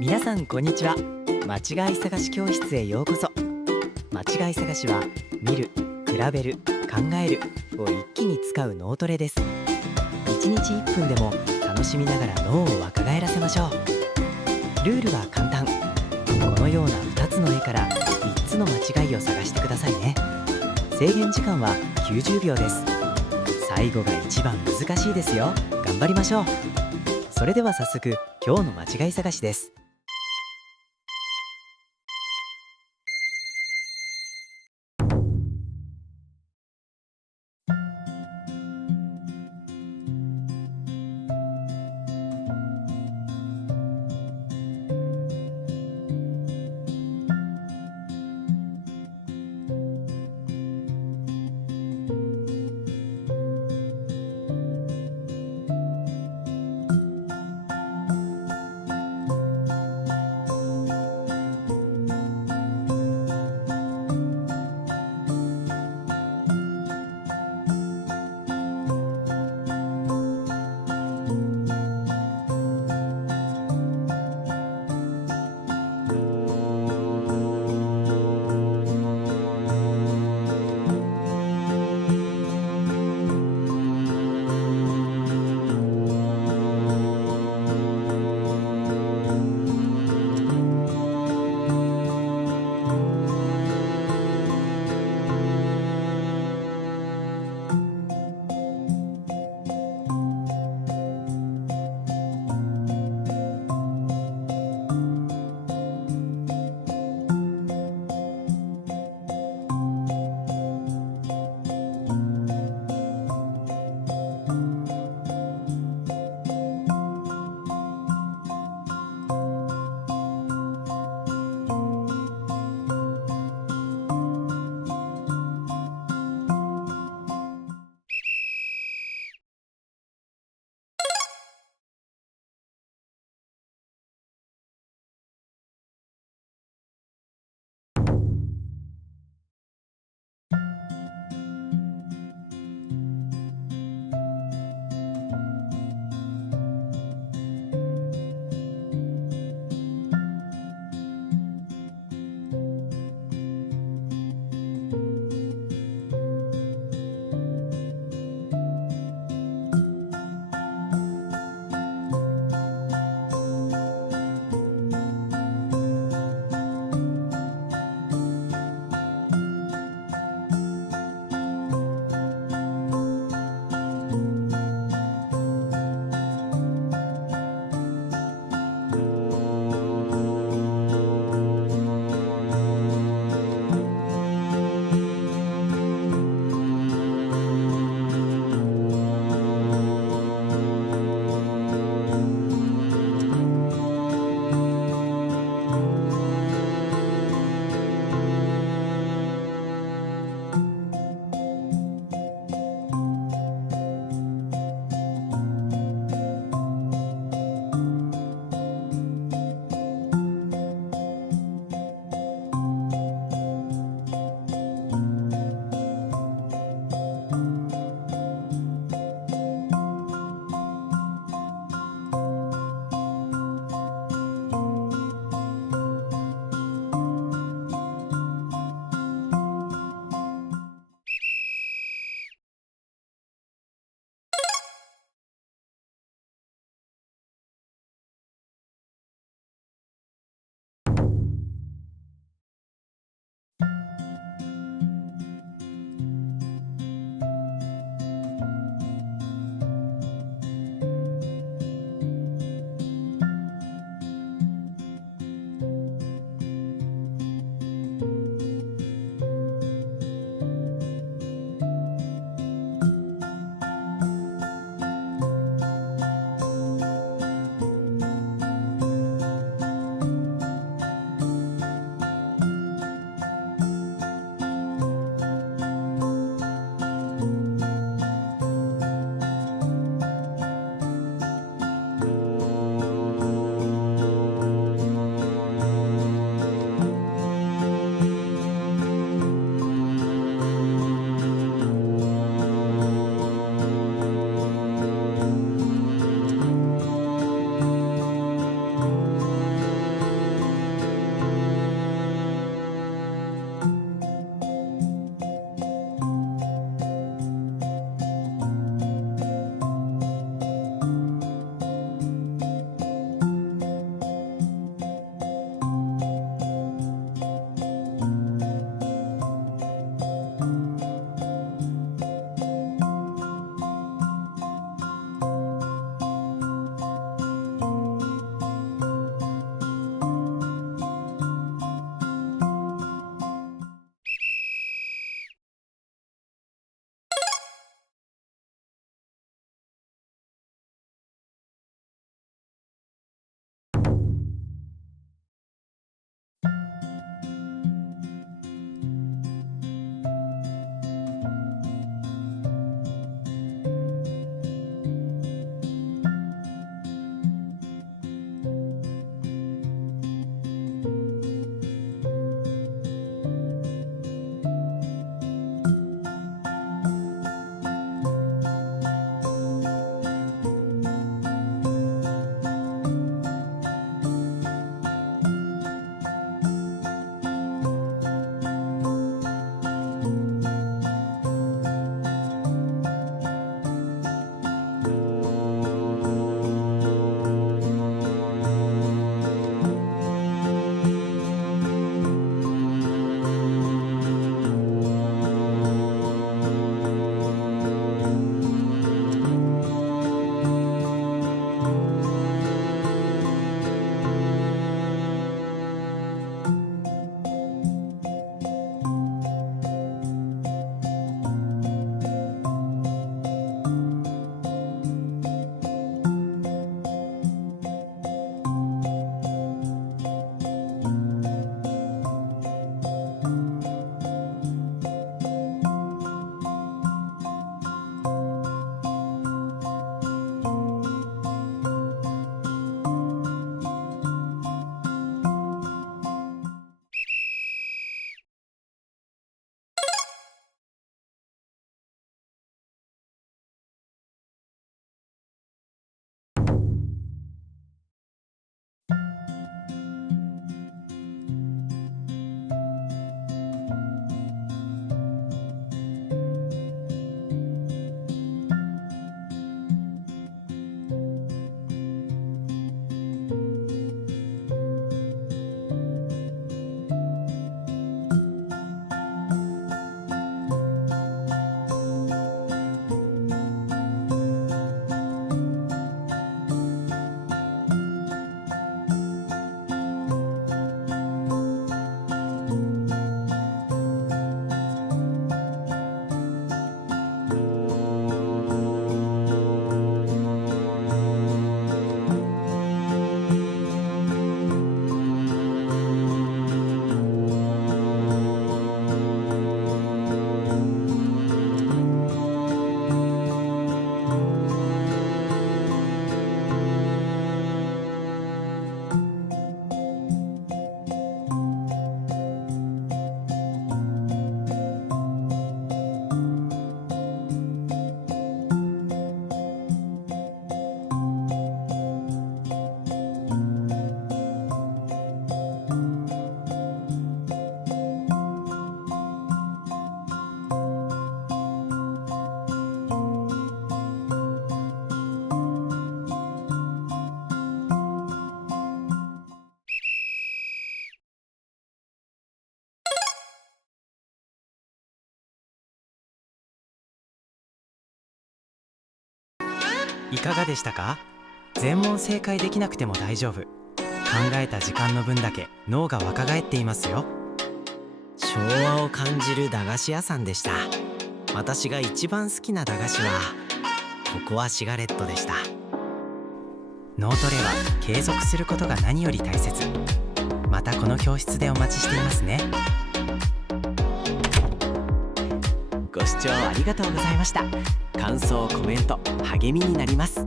皆さんこんにちは。間違い探し教室へようこそ。間違い探しは見る、比べる、考えるを一気に使う脳トレです。1日1分でも楽しみながら脳を若返らせましょう。ルールは簡単。このような2つの絵から3つの間違いを探してくださいね。制限時間は90秒です。最後が一番難しいですよ。頑張りましょう。それでは早速今日の間違い探しです。いかがでしたか？全問正解できなくても大丈夫。考えた時間の分だけ脳が若返っていますよ。昭和を感じる駄菓子屋さんでした。私が一番好きな駄菓子はココアシガレットでした。脳トレは継続することが何より大切。またこの教室でお待ちしていますね。ご視聴ありがとうございました。感想コメント励みになります。